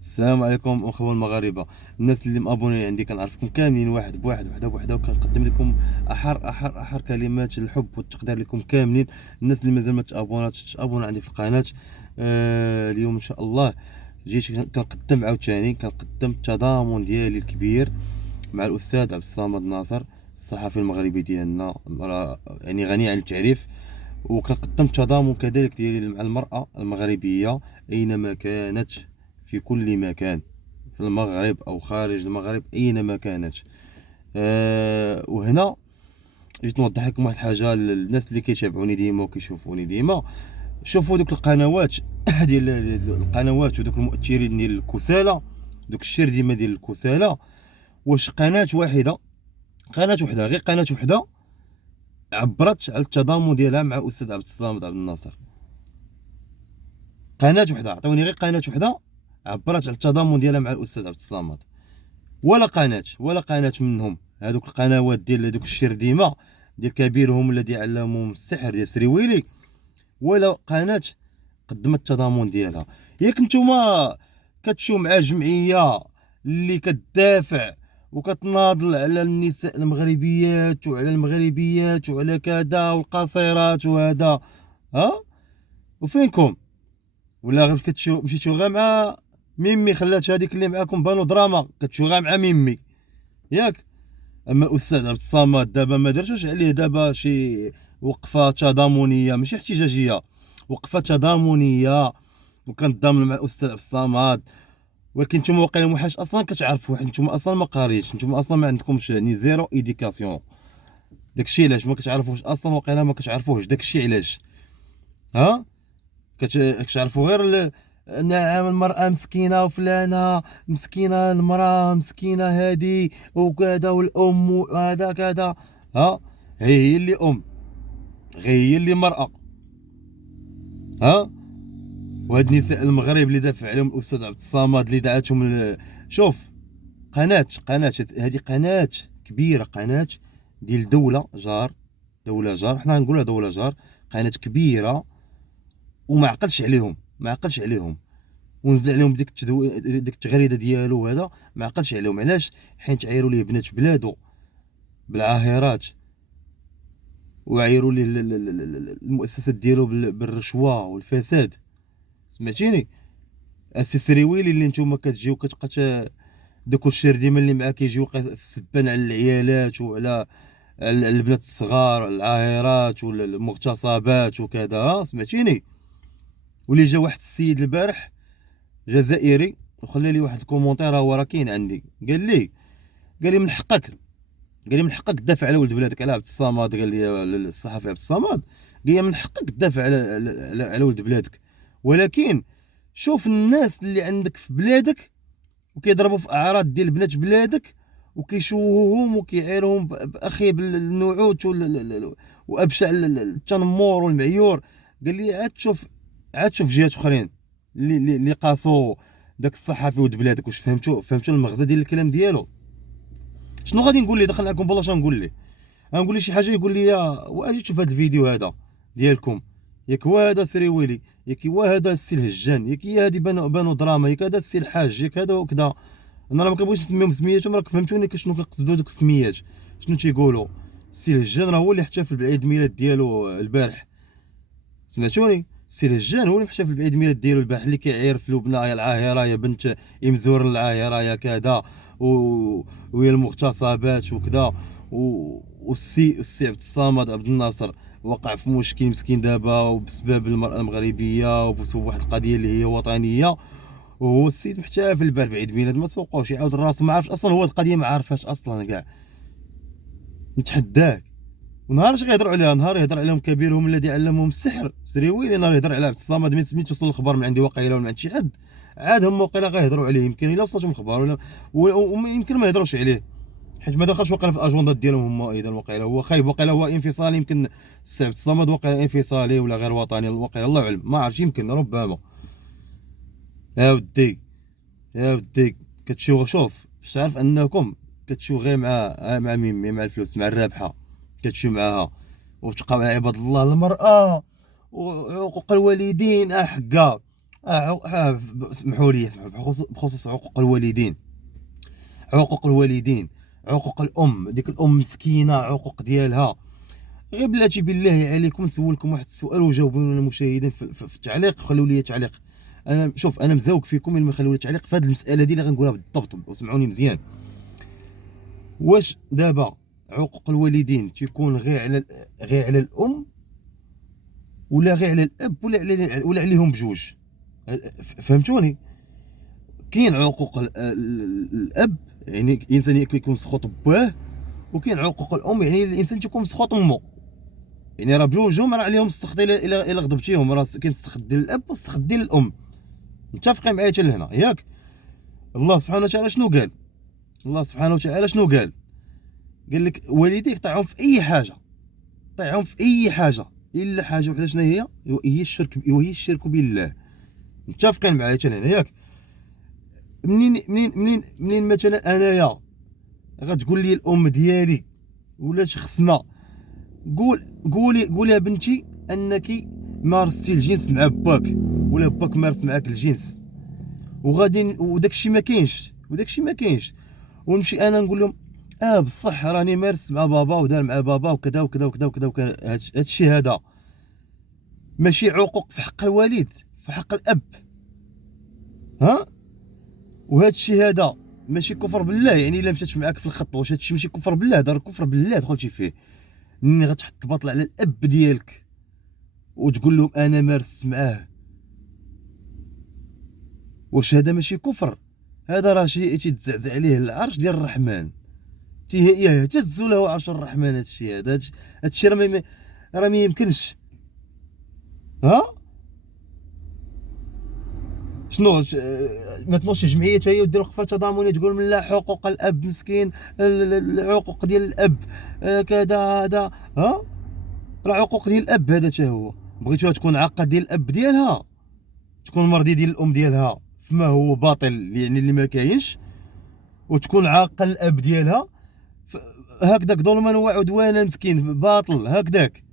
السلام عليكم اخوة المغاربه. الناس اللي مابوني عندي كنعرفكم كاملين واحد بواحد وحده بوحده، وكنقدم لكم احر كلمات الحب والتقدير لكم كاملين. الناس اللي مازال ما تابوناتش تابونا عندي في القناه. اليوم ان شاء الله جيت كنقدم عاوتاني كنقدم التضامن ديالي الكبير مع الاستاذ عبد الصمد ناصر، الصحفي المغربي ديالنا، يعني غني عن التعريف. وكنقدم تضامن كذلك ديالي مع المرأة المغربية أينما كانت، في كل مكان، في المغرب أو خارج المغرب أينما كانت. وهنا جيت نوضح لكم واحد الحاجة للناس اللي كيتابعوني ديما وكيشوفوني ديما. شوفوا دوك القنوات ديال القنوات ودوك المؤثرين ديال الكسالى، دوك الشير ديما ديال الكسالى. واش قناة وحدة غير قناة وحدة عبرت على التضامن ديالها مع الاستاذ عبد الصمد عبد الناصر؟ قناه وحده، عطوني غير قناه وحده عبرت على التضامن ديالها مع الاستاذ عبد الصمد. ولا قناه منهم هذوك القنوات ديال هذوك الشرديمه ديال كبيرهم الذي علمهم السحر ديال سريويلي، ولا قناه قدمت التضامن ديالها. ياك نتوما كتمشيو مع جمعيه اللي كتدافع وكتناضل على النساء المغربيات وعلى المغربيات وعلى كذا والقصيرات وهذا، ها وفينكم؟ ولا غير مشيتو غير مع ميمي، خلات هذيك اللي معاكم بانو دراما، كتمشيو غير مع ميمي ياك؟ اما الاستاذ عبد الصمد دابا ما درتوش عليه دابا شي وقفه تضامنيه ماشي احتجاجيه، وقفه تضامنيه وكنتضامن مع الاستاذ عبد الصمد. ولكن نتوما واقيلا موحاش اصلا كتعرفوا، نتوما اصلا ما قاريش، نتوما اصلا ما عندكمش ني زيرو ايديكاسيون. داكشي علاش ما كتعرفوش اصلا، واقيلا ما كتعرفوش داكشي علاش. ها كتعرفوا غير نعم المرأة مسكينة وفلانة مسكينة، المرأة مسكينة هادي وكذا، والأم وهذا كذا. ها هي اللي أم، هي اللي مرأة. ها وهاد نساء المغرب اللي دافع عليهم الأستاذ عبد الصمد، اللي دعاتهم شوف، قناة هذه قناة كبيرة، قناة ديال دولة جار، حنا نقولها دولة جار، قناة كبيرة. وما عقلش عليهم، ونزل عليهم ديك التغريده ديالو، هذا ما عقلش عليهم. علاش؟ حيت عايروا ليه بنات بلادو بالعاهرات، وعايروا ليه المؤسسات ديالو بالرشوه والفساد. سمعتيني؟ السي سريويلي اللي نتوما كتجيو كتبقى دوك الشرديمه اللي معاك يجيو في السبان على العيالات وعلى البنات الصغار، العاهرات والمغتصبات وكذا. سمعتيني؟ واللي جا واحد السيد البارح جزائري وخلى لي واحد الكومونتير، هو راه كاين عندي، قال لي من حقك تدافع على ولد بلادك، على عبد الصمد. قال لي الصحفي عبد الصمد، قال لي من حقك تدافع على ولد بلادك، ولكن شوف الناس اللي عندك في بلادك وكيضربوا في اعراض ديال بنات بلادك وكيشوهوهم وكيعيرهم باخيب النعوت وابشع التنمر والمعيور. قال لي عاد شوف جهات اخرين اللي قاسوا داك الصحافي ولد بلادك. واش فهمتوا المغزى ديال الكلام ديالو؟ شنو غادي نقول ليه؟ دخل معكم بالله شنو نقول ليه شي حاجه يقول لي واجي تشوف هذا الفيديو هذا ديالكم، ياك هو هذا سريويلي، ياك هو هذا السي الهجان، ياك هي هذه بانو دراما، ياك هذا السي الحاج، ياك هذا وكذا. انا راه ما كنبغيش نسميهم سمياتهم، راك فهمتوني شنو كنقصدوا دوك السميات، شنو تيقولوا. السي الهجان راه هو اللي احتفل بالعيد الميلاد ديالو البارح. سمعتوني؟ السي الهجان هو اللي احتفل بعيد الميلاد ديالو البارح، اللي كيعير في لبنى يا العاهره يا بنت مزور العاهره يا كذا و... ويا المغتصبات وكذا. والسي عبد الصمد عبد الناصر وقع في مشكل مسكين دابا، وبسبب المراه المغربيه وبسبب واحد القضيه اللي هي وطنيه. وهو السيد محتفل البارح بعيد ميلاد، ما سوقوش يعاود راسو، ما عرفش اصلا هو القضيه، ما عارفاش اصلا كاع. نتحداك، ونهار اش غيهضروا عليها، نهار يهضر عليهم كبيرهم الذي علمهم السحر سريويلي، نهار يهضر على عبد الصمد من سميت توصل الخبر من عندي واقيلا ولا من عند شي حد، عاد هم واقيلا غيهضروا عليه. يمكن الا وصلتهم الخبر ولا ويمكن ما يهضروش عليه، حيت ما دخلش واقيلا في الاجندات ديالهم هما ايضا. واقيلا هو خايب، واقيلا هو انفصالي، يمكن السي عبد الصمد واقيلا انفصالي ولا غير وطني، واقيلا الله اعلم، ما عرفتش، يمكن ربما. يا ودي يا ودي شوف باش تعرف انكم كتشوفوا غير مع ميمي، مع الفلوس، مع الرابحه، كتمشيو معاها وتبقى مع عباد الله المرأة وحقوق الوالدين حقا اسمحوا لي، بخصوص عقوق الوالدين، عقوق الوالدين، عقوق الام، ديك الام مسكينه عقوق ديالها. غير بلاتي بالله عليكم نسولكم واحد السؤال وجاوبوني المشاهدين في التعليق، خلوا لي تعليق. انا شوف انا مزوق فيكم اللي ما خلوا لي تعليق في هذه المساله دي اللي غنقولها بالضبط، وسمعوني مزيان. واش دابا عقوق الوالدين تيكون غير على الام، ولا غير على الاب، ولا عليهم بجوج؟ فهمتوني؟ كاين عقوق الاب، يعني الانسان يكون مسخوط باه، وكاين عقوق الام، يعني الانسان تيكون مسخوط امه. يعني راه بجوجهم راه عليهم السخط الا غضبتيهم، راه كاين السخط ديال الاب والسخط ديال الام. متفقين معايا حتى لهنا ياك؟ الله سبحانه وتعالى شنو قال؟ الله سبحانه وتعالى شنو قال؟ قال لك والديك طيعهم في اي حاجه، طيعهم في اي حاجه الا حاجه وحده، شنو هي؟ الشرك بالله. متفقين معايا حتى لهنا ياك؟ منين مثلا انايا غتقول لي الام ديالي ولا شخص ما، قولي يا بنتي انك مارستي الجنس مع باك، ولا باك مارس معاك الجنس، وغادي وداك الشيء ما كاينش، ونمشي انا نقول لهم بصح راني مارس مع بابا ودار مع بابا وكذا وكذا وكذا وكذا. هذا الشيء هذا ماشي عقوق في حق الوالد، في حق الاب. ها؟ وهذا الشيء هذا ماشي كفر بالله، يعني الا مشات معاك في الخط، واش هذا الشيء ماشي كفر بالله؟ هذا كفر بالله دخلتي فيه. مني غتحط الباطل على الاب ديالك وتقول لهم انا مارس معاه، واش هذا ماشي كفر؟ هذا راه شي تيتزعزع عليه العرش ديال الرحمن، يهتز له عرش الرحمن. هذا الشيء راه ما يمكنش. ها شنو ما تنوضش جمعيه هي ودير وقفه تضامنيه تقول من لا حقوق الاب مسكين، الحقوق ديال الاب كذا هذا؟ ها راه عقوق ديال الاب هذا حتى هو. بغيتوها تكون عاقه ديال الاب ديالها، تكون مرضيه ديال الام ديالها فما هو باطل يعني اللي ما كاينش، وتكون عاقه الاب ديالها هكذاك ظلما وعدوانا مسكين باطل هكذاك،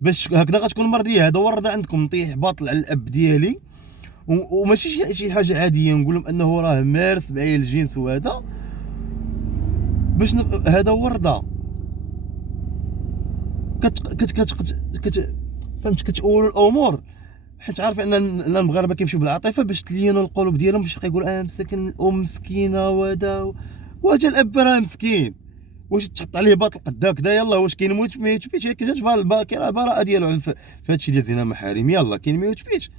باش هكذا غتكون مرضيه. هذا هو الرضا عندكم، نطيح باطل على الاب ديالي وماشي شي حاجه عاديه نقول لهم انه راه مارس معايا الجنس وهذا باش هذا هو الرضا. فهمت؟ كتقولوا الامور حيت عارف ان المغاربه كيمشيو بالعاطفه باش تلينوا القلوب ديالهم، باش يقول مساكن الام مسكينه وهذا، واجا الاب راه مسكين، واش تحط عليه باطل قد هكذا؟ يلا واش كاين موت ما يتبيتش؟ كاين البراءه ديالو في هادشي ديال زنا محارم. يلا كاين ما يتبيتش،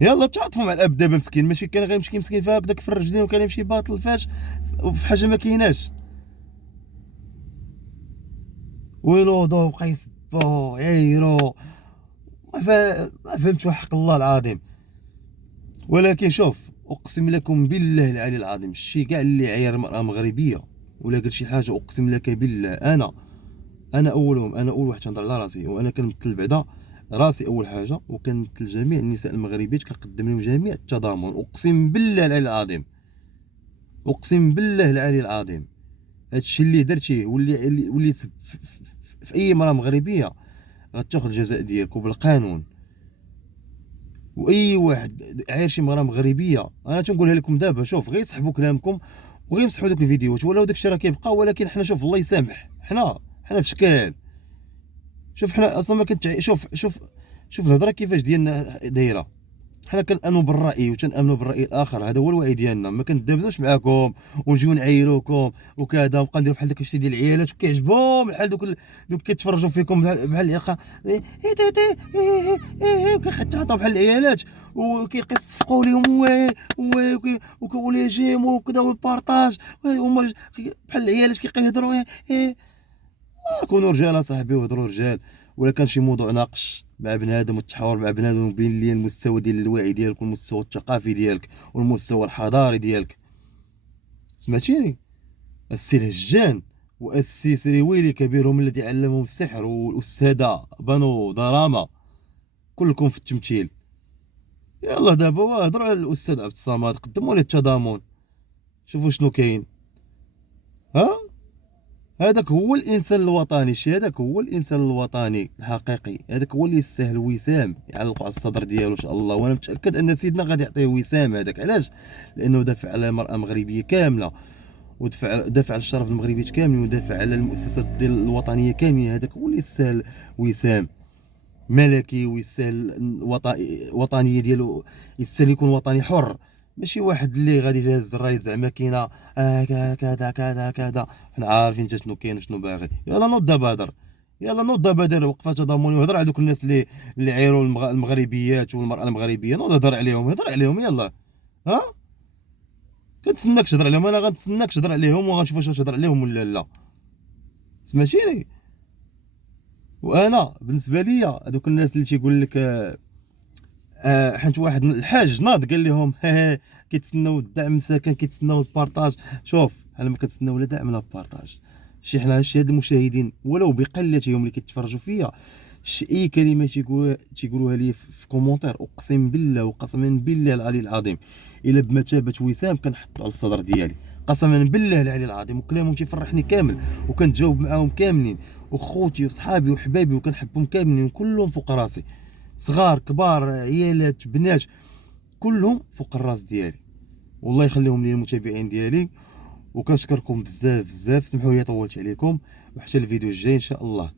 يلا تعاطفوا مع الاب دابا مسكين، ماشي كان غير مسكين فهكذاك في الرجلين وكان يمشي باطل فاش في حاجه ما كايناش. وينوضوا وبقى يسبوا يعيروا، ما فهمتش حق الله العظيم. ولكن شوف اقسم لكم بالله العلي العظيم، الشيء كاع اللي عير مرأة مغربيه ولا قال شي حاجه، اقسم لك بالله انا اولهم، انا اول واحد تنهضر على راسي، وانا كنمثل بعدا راسي اول حاجه، وكنمثل جميع النساء المغربيات، كنقدم لهم جميع التضامن. اقسم بالله العلي العظيم، اقسم بالله العلي العظيم، هادشي اللي درتيه واللي في اي امراه مغربيه غتاخذ الجزاء ديالك وبالقانون. واي واحد عاير شي مراه مغربيه انا تنقولها لكم دابا، شوف غير يسحبوا كلامكم وغير يمسحوا دوك الفيديوهات، ولاو داكشي راه كيبقى. ولكن حنا شوف الله يسامح، حنا في شكال. شوف حنا اصلا ما شوف الهضره كيفاش ديالنا دايره. حنا كنامنوا بالراي وتنامنوا بالراي الاخر، هذا هو الوعي ديالنا. ما كندابزوش معاكم ونجيو نعايروكم وكذا، ونبقى نديرو بحال داك الشيء ديال العيالات وكيعجبهم بحال دوك كيتفرجوا فيكم بحال العيقه وكيتعاطاو بحال العيالات وكيصفقوا لهم وكيقولوا جيم وكذا والبارطاج، هما بحال العيالات كيهضروا. كونوا رجال اصاحبي وهضروا رجال. ولا كان شي موضوع ناقش مع بنادم والتحاور مع بنادم وبين لي المستوى ديال الوعي ديالك والمستوى الثقافي ديالك والمستوى الحضاري ديالك. سمعتيني؟ السي الهجان والسي سريويلي كبيرهم الذي علمهم السحر، والاستاذه بانو دراما، كلكم في التمثيل. يلا دابا هضروا على الاستاذ عبد الصمد، قدموا ليه التضامن، شوفوا شنو كاين. ها هذاك هو الانسان الوطني، شي هذاك هو الانسان الوطني الحقيقي، هذاك هو اللي يستاهل وسام يعلقوا على الصدر ديالو ان شاء الله. وانا متاكد ان سيدنا غادي يعطيه وسام هذاك. علاش؟ لانه دافع على المراه المغربيه كامله، دافع على الشرف المغربي كامل، ودافع على المؤسسات ديال الوطنيه كاملين. هذاك هو اللي يستاهل وسام ملكي، ويستاهل وطنيه ديالو، يستاهل يكون وطني حر. ماشي واحد اللي غادي يهز الراي زعما كاينه كذا كذا كذا. حنا عارفين حتى شنو كاين وشنو باغي. يلا نوض دابا هضر، يلا نوض دابا دير وقفه تضامنيه وهضر على دوك الناس اللي عيروا المغربيات والمراه المغربيه. نوض هضر عليهم، هضر عليهم يلا. ها كنتسناك تهضر عليهم، انا غنتسناك تهضر عليهم وغنشوف واش تهضر عليهم ولا لا. سمعتيني؟ وانا بالنسبه ليا هذوك الناس اللي تيقول لك حيت واحد الحاج ناض قال لهم كيتسناو الدعم مساكن، كيتسناو البارطاج. شوف حنا ما كنتسناو لا دعم لا بارطاج. شي حنا هاد المشاهدين ولو بقلتهم اللي كيتفرجوا فيا، اي كلمه تيقولوها لي في كومونتير، اقسم بالله وقسما بالله العلي العظيم الا بمثابه وسام كنحطو على الصدر ديالي، قسما بالله العلي العظيم. وكلامهم تيفرحني كامل، وكنتجاوب معاهم كاملين، وخوتي وصحابي وحبابي وكنحبهم كاملين، كلهم فوق راسي، صغار كبار عيالات بنات، كلهم فوق الراس ديالي. والله يخليهم لي المتابعين ديالي. وكنشكركم بزاف بزاف، سمحوا لي طولت عليكم، وحتى الفيديو الجاي ان شاء الله.